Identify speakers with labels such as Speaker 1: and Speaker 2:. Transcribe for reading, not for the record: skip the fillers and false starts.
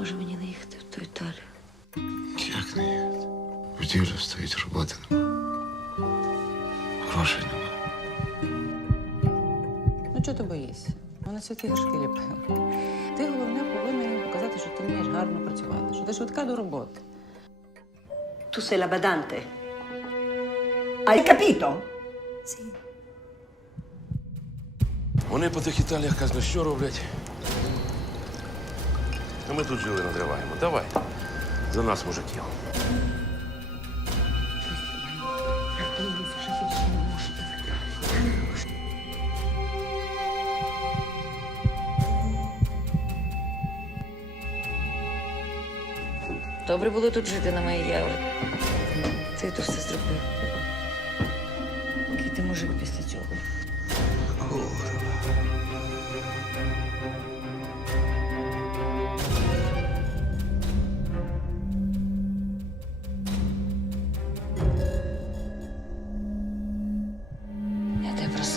Speaker 1: може мені не їхати в ту Італію?
Speaker 2: Як не їхати? Будівля стоїть, роботи нема. Грошей нема.
Speaker 3: Ну, чого ти боїшся? Ми на святі горшки ліпимо. Ти, головне, повинна їм показати, що ти вмієш гарно працювати, що ти швидка до роботи.
Speaker 4: Tu sei la badante. Hai capito?
Speaker 5: Вони по тих Італіях казно що роблять. А ми тут жили надриваємо. Давай. За нас, мужиків.
Speaker 1: Добре було тут жити на моїй яві. Ти то все зробив. Який ти мужик після цього? Я тебе просила.